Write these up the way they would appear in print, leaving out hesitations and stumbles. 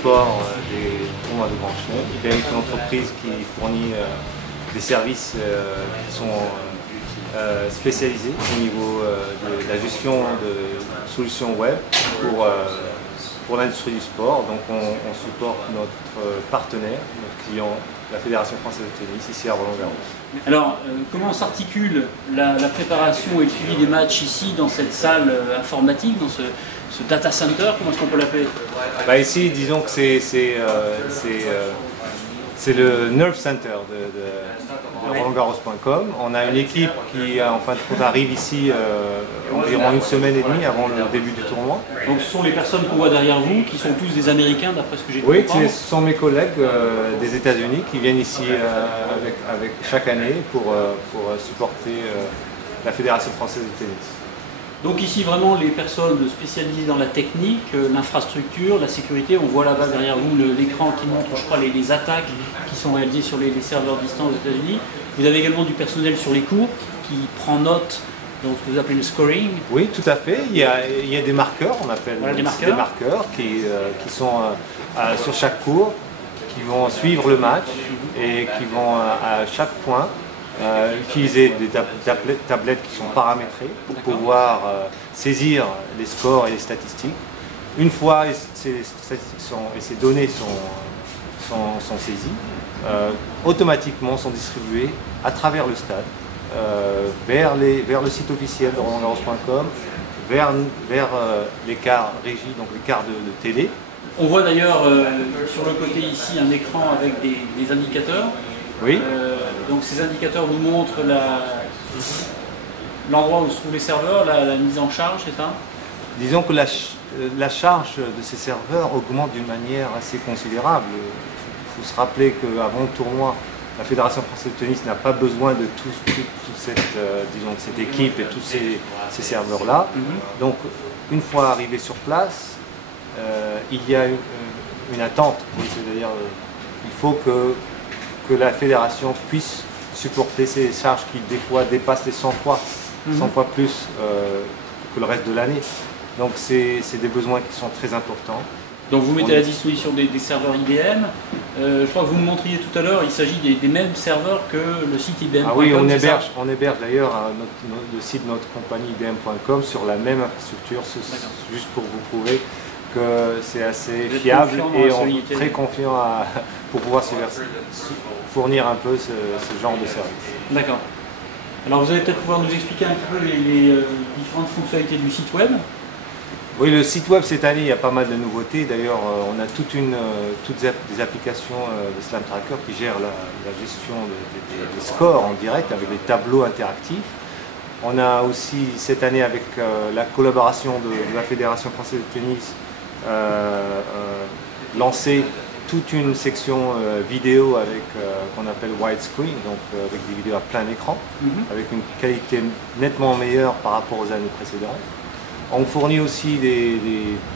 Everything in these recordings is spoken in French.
support des tournois de Grand Chelem. IBM est une entreprise qui fournit des services qui sont spécialisés au niveau de la gestion de solutions web pour l'industrie du sport. Donc on supporte notre partenaire, notre client, la Fédération française de tennis, ici à Roland-Garros. Alors, comment s'articule la préparation et le suivi des matchs ici, dans cette salle informatique, dans ce data center, comment est-ce qu'on peut l'appeler? Ici, disons que c'est le Nerve Center de Roland-Garros.com. On a une équipe qui, en fin de compte, arrive ici environ une semaine et demie avant le début du tournoi. Donc ce sont les personnes qu'on voit derrière vous, qui sont tous des Américains, d'après ce que j'ai pu comprendre. Oui, ce sont mes collègues des États-Unis qui viennent ici avec chaque année pour supporter la Fédération française de tennis. Donc ici vraiment les personnes spécialisées dans la technique, l'infrastructure, la sécurité. On voit là-bas derrière vous l'écran qui montre, je crois, les attaques qui sont réalisées sur les serveurs distants aux États-Unis. Vous avez également du personnel sur les cours qui prend note, donc ce que vous appelez le scoring. Oui, tout à fait. Il y a des marqueurs, on appelle des marqueurs qui sont sur chaque cours, qui vont suivre le match et qui vont à chaque point utiliser des tablettes qui sont paramétrées pour pouvoir saisir les scores et les statistiques. Une fois ces statistiques et ces données sont saisies, automatiquement sont distribuées à travers le stade vers le site officiel de Roland-Garros.com, vers les quarts régie, donc les quarts de télé. On voit d'ailleurs sur le côté ici un écran avec des indicateurs. Oui. Donc ces indicateurs nous montrent l'endroit où se trouvent les serveurs, la mise en charge, c'est ça? Disons que la charge de ces serveurs augmente d'une manière assez considérable. Il faut se rappeler qu'avant le tournoi, la Fédération française de tennis n'a pas besoin de toute cette équipe et tous ces serveurs-là. Donc une fois arrivé sur place, il y a une attente, c'est-à-dire il faut que la fédération puisse supporter ces charges qui des fois dépassent les 100 fois plus que le reste de l'année. Donc c'est des besoins qui sont très importants. Donc vous mettez à la disposition des serveurs IBM. Je crois que vous me montriez tout à l'heure, il s'agit des mêmes serveurs que le site IBM.com. Ah oui, on héberge d'ailleurs le site de notre compagnie IBM.com sur la même infrastructure, juste pour vous prouver que c'est assez fiable et on est très confiant pour pouvoir fournir un peu ce genre de service. D'accord. Alors vous allez peut-être pouvoir nous expliquer un petit peu les différentes fonctionnalités du site web. Oui, le site web cette année, il y a pas mal de nouveautés. D'ailleurs, on a toutes des applications de Slam Tracker qui gèrent la gestion des scores en direct avec des tableaux interactifs. On a aussi cette année, avec la collaboration de la Fédération française de tennis, lancé toute une section vidéo avec qu'on appelle widescreen, donc avec des vidéos à plein écran, avec une qualité nettement meilleure par rapport aux années précédentes. On fournit aussi des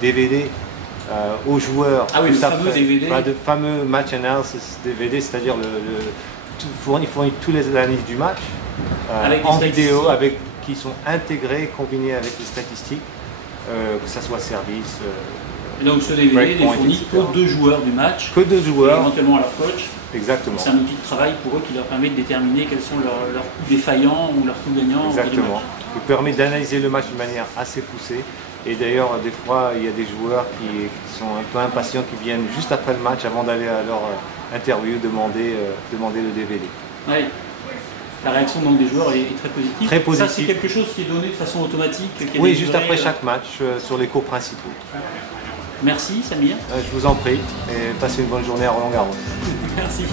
DVD aux joueurs. Ah oui, le fameux DVD. De fameux match analysis DVD, c'est-à-dire fournit tous les analyses du match en vidéo qui sont intégrées, combinées avec les statistiques, que ce soit service. Et donc ce DVD n'est fourni qu'aux deux joueurs du match. Que deux joueurs. Et éventuellement à leur coach. Exactement. C'est un outil de travail pour eux qui leur permet de déterminer quels sont leurs coups défaillants ou leurs coups gagnants. Exactement. Il permet d'analyser le match d'une manière assez poussée. Et d'ailleurs, des fois, il y a des joueurs qui sont un peu impatients, qui viennent juste après le match, avant d'aller à leur interview, demander le DVD. Oui. La réaction donc, des joueurs est très positive. Très positive. Ça, c'est quelque chose qui est donné de façon automatique. Oui, juste après chaque match, sur les cours principaux. Merci Samir. Je vous en prie et passez une bonne journée à Roland-Garros. Merci.